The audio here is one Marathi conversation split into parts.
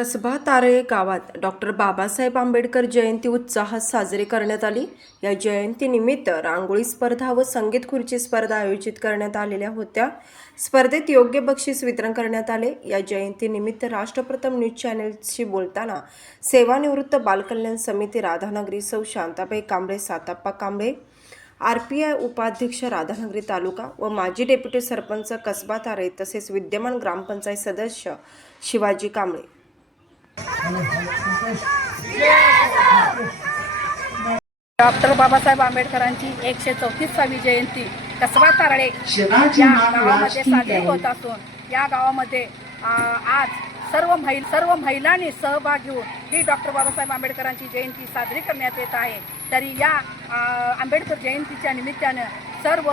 कसबा तारळे गावात डॉक्टर बाबासाहेब आंबेडकर जयंती उत्साहात साजरी करण्यात आली. या जयंतीनिमित्त रांगोळी स्पर्धा व संगीत खुर्ची स्पर्धा आयोजित करण्यात आलेल्या होत्या. स्पर्धेत योग्य बक्षीस वितरण करण्यात आले. या जयंतीनिमित्त राष्ट्रप्रथम न्यूज चॅनेलशी बोलताना सेवानिवृत्त बालकल्याण समिती राधानगरी सौ Shantabai Kamble Satappa Kamble R P I उपाध्यक्ष राधानगरी तालुका व माजी डेप्युटी सरपंच कसबा तारे तसेच विद्यमान ग्रामपंचायत सदस्य शिवाजी कांबळे. डॉक्टर बाबासाहेब आंबेडकरांची एकशे चौतीसावी जयंती कसबा तारळे या गावामध्ये साजरी. होत असून या गावामध्ये आज सर्व महिल सर्व महिलांनी सहभाग घेऊन ही डॉक्टर बाबासाहेब आंबेडकरांची जयंती साजरी करण्यात येत आहे तरी या आंबेडकर जयंतीच्या निमित्तानं सर्व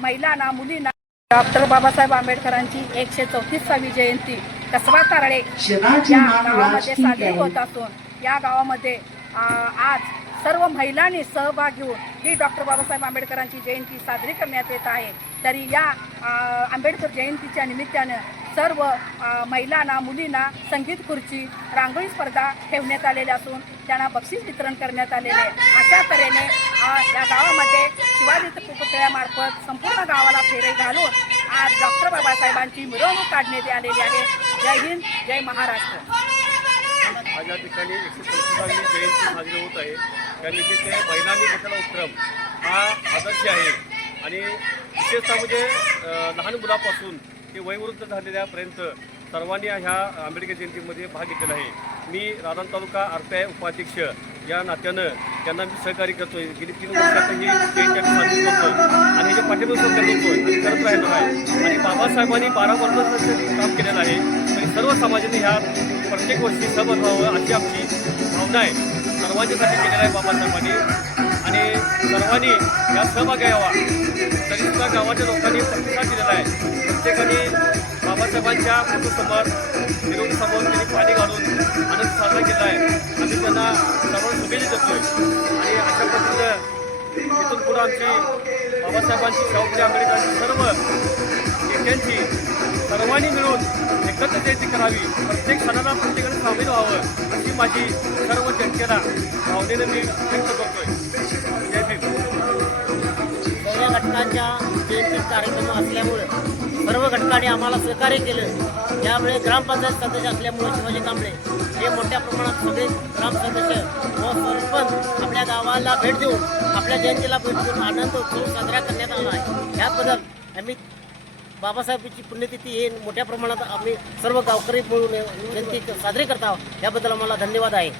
महिलांना मुलींना डॉक्टर बाबासाहेब आंबेडकरांची एकशे चौतीसावी जयंती कसबा तारळे या गावामध्ये साजरी. होत असून या गावामध्ये आज सर्व महिलांनी सहभाग घेऊन ही डॉक्टर बाबासाहेब आंबेडकरांची जयंती साजरी करण्यात येत आहे तरी या आंबेडकर जयंतीच्या निमित्तानं सर्व महिलांना मुलींना संगीत खुर्ची रांगोळी स्पर्धा ठेवण्यात आलेल्या असून त्यांना बक्षीस वितरण करण्यात आलेले आहे अशा तऱ्हेने या गावामध्ये शिवाजी पुतळ्यामार्फत संपूर्ण गावाला फेरे घालून आज डॉक्टर बाबासाहेबांची मिरवणूक काढण्यात आलेली आहे. जय हिंद जय महाराष्ट्र. माझ्या ठिकाणी एकशे चौतीसावी जयंती साजरी होत आहे. त्या निमित्त महिलांनी घेतलेला उपक्रम हा आदर्श आहे. आणि विशेषतः म्हणजे लहान मुलापासून ते वयवृद्ध झालेल्यापर्यंत सर्वांनी ह्या आंबेडकर जयंतीमध्ये भाग घेतलेला आहे. मी राधान तालुका आरपीआय उपाध्यक्ष या नात्यानं त्यांना मी सहकार्य करतोय. गेली तीन वर्षात ही जयंती आम्ही साजरी आणि ह्याच्या पाठिंबा करतोय आणि करत राहिलो आहे. आणि बाबासाहेबांनी बारा वर्षासाठी काम केलेलं आहे आणि सर्व समाजाने ह्या प्रत्येक गोष्टी सहभाग व्हावं अशी आमची भावना आहे. सर्वांच्यासाठी केलेलं आहे बाबासाहेबांनी. आणि सर्वांनी या सहभाग घ्यावा तरी सुद्धा गावाच्या लोकांनी प्रतिसाद दिलेला आहे. प्रत्येकाने बाबासाहेबांच्या फोटोसमोर निरोगीसमोर त्यांनी पाणी घालून आनंद साजरा केला आहे. केली शुभेच्छा आणि अशा पद्धतीनं इथून पुढं आमची बाबासाहेबांची शाहूजी आंबेडकरांची सर्व नेत्यांची सर्वांनी मिळून एकत्र जयंती करावी. प्रत्येक सणाला प्रत्येकाने सामील व्हावं अशी माझी सर्व जनतेला भावनेनं मी व्यक्त करतोय. घटकांच्या जयंती कार्यक्रम असल्यामुळे सर्व घटकांनी आम्हाला सहकार्य केलं. त्यामुळे ग्रामपंचायत सदस्य असल्यामुळे शिवाजी कांबळे हे मोठ्या प्रमाणात सगळे ग्राम सदस्य व सरपंच आपल्या गावाला भेट देऊन आपल्या जयंतीला भेट देऊन आनंद उत्सव साजरा करण्यात आला आहे. याबद्दल आम्ही बाबासाहेबांची पुण्यतिथी हे मोठ्या प्रमाणात आम्ही सर्व गावकरी मिळून जयंती साजरी करत आहोत. याबद्दल आम्हाला धन्यवाद आहे.